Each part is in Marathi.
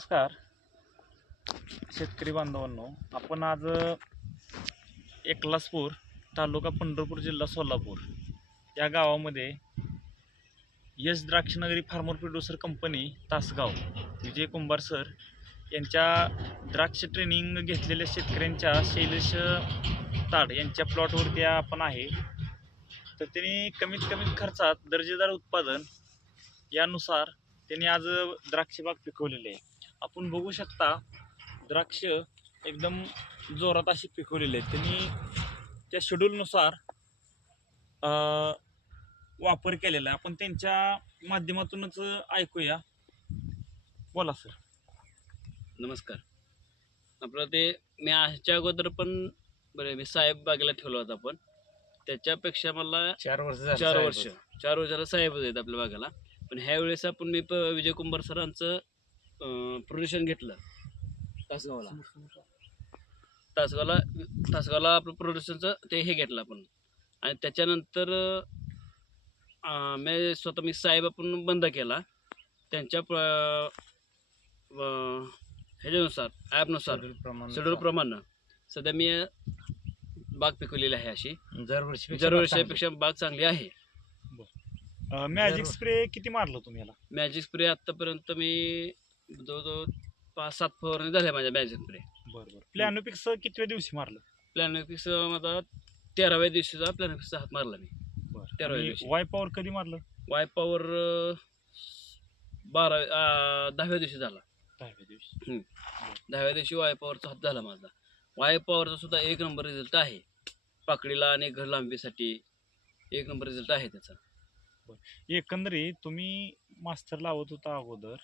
नमस्कार. शेतकरी बांधवांनो आपण आज एकलासपूर तालुका पंढरपूर जिल्हा सोलापूर या गावामध्ये Yash Drakshanagari farmer producer company Tasgaon Vijay Kumbhar sir यांच्या द्राक्ष ट्रेनिंग घेतलेल्या शेतकऱ्यांच्या शैलेश ताड यांच्या प्लॉटवरती आपण आहे. तर त्यांनी कमीत कमी खर्चात दर्जेदार उत्पादन यानुसार त्यांनी आज द्राक्षबाग पिकवलेली आहे. आपण बघू शकता द्राक्ष एकदम जोरात अशी पिकवलेली आहेत. त्यांनी त्या शेड्यूलनुसार अं, वापर केलेला आहे. आपण त्यांच्या माध्यमातूनच ऐकूया. बोला सर नमस्कार. आपलं ते मी ह्याच्या अगोदर पण बरं मी साहेब बागेला ठेवला होता आपण त्याच्यापेक्षा मला चार वर्ष चार वर्ष. चार वर्षाला साहेबच आहेत आपल्या बागेला. पण ह्या वेळेस आपण मी विजय कुंभार सरांचं प्रोड्युशन घेतलं. तासगावला. तासगावला तासगावला आपलं प्रोड्युशनचं ते हे घेतलं आपण. आणि त्याच्यानंतर अं, मी स्वतः मी साहेब आपण बंद केला. त्यांच्या प- व- ह्याच्यानुसार ॲपनुसार शेड्यूल प्रमाणे सध्या मी बाग पिकवलेली आहे अशी. दरवर्षी दरवर्षीपेक्षा बाग चांगली आहे. मॅजिक. स्प्रे किती मारलं तुम्ही याला? मॅजिक स्प्रे आत्तापर्यंत मी जवळजवळ पाच सात फवारणी झाल्या माझ्या स्प्रे बरोबर प्लॅनोपिक्स कितव्या दिवशी मारलं? प्लॅनोपिक्स माझा तेराव्या दिवशीचा प्लॅनोपिक्सचा हात मारला मी. तेराव्या दिवशी. वाय पॉवर कधी मारलं? वाय पॉवर बारा दहाव्या दिवशी झाला. दहाव्या दिवशी. दहाव्या दिवशी वाय पॉवरचा हात झाला माझा. वाय पॉवरचा सुद्धा एक नंबर रिझल्ट आहे. पाकडीला आणि घर लांबीसाठी एक नंबर रिझल्ट आहे त्याचा. एकंदरीत तुम्ही मास्तर लावत होता अगोदर.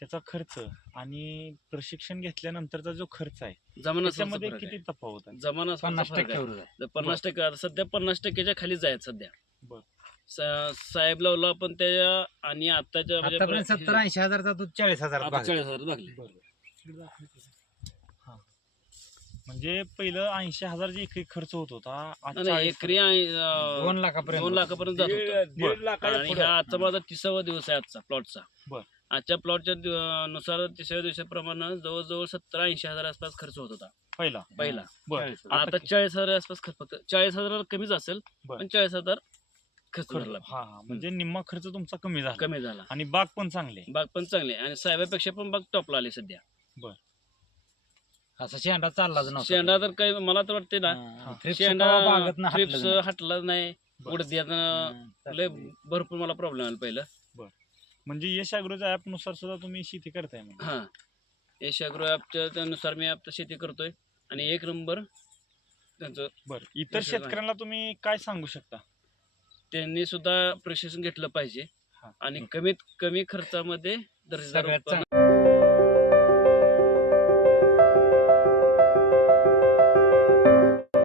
त्याचा खर्च आणि प्रशिक्षण घेतल्यानंतरचा जो खर्च आहे जमाना त्याच्यामध्ये किती तफावत आहे जमाना पन्नास टक्क्यावर. आहे. पन्नास टक्के आता सध्या पन्नास टक्क्याच्या खालीच आहेत सध्या बर. सा- साहेब लावला आपण त्या आणि आताच्या म्हणजे आतापर्यंत सत्तर ऐंशी हजारचा दूध चाळीस हजार आता चाळीस हजार भागले हा. म्हणजे पहिलं ऐंशी हजार जे एकरी खर्च होत होता आज नाही, 40 एकरी ऐं- अं, दोन लाखापर्यंत दोन लाखापर्यंत जात होतं दीड लाखाच्या आणि पुढं. हा आजचा माझा तिसावा दिवस आहे आजचा प्लॉटचा बर. आजच्या प्लॉटच्या नुसार तिसऱ्या दिवसाप्रमाणे जवळजवळ सत्तर ऐंशी हजार आसपास खर्च होत होता. पहिला. पहिला. बर. आता चाळीस हजार आसपास खर्च फक्त चाळीस हजार कमीच असेल. पण चाळीस हजार खर्च हा हा. म्हणजे निम्मा खर्च तुमचा कमी झाला. कमी झाला. आणि बाग पण चांगली आहे. बाग पण चांगली आहे. आणि साहेबापेक्षा पण बाग टॉपला आली सध्या. असा शेंडा चाललाच नव्हता. शेंडा तर काही मला तर वाटते ना शेंडा हटलं ट्रिप्स नाही. हटला नाही. बर. लय भरपूर मला प्रॉब्लेम आला पहिलं. म्हणजे यश अॅग्रोच्या ऍपनुसार सुद्धा तुम्ही शेती करताय म्हणजे. हा. एशिया ॲग्रो ॲपच्या त्यानुसार मी आता शेती करतोय. आणि एक नंबर त्यांचं बर. इतर यश. शेतकऱ्यांना तुम्ही काय सांगू शकता? त्यांनी सुद्धा प्रशिक्षण घेतलं पाहिजे. हा. आणि कमीत कमी खर्चामध्ये दर्जेदार सगळ्यात उत्पन्न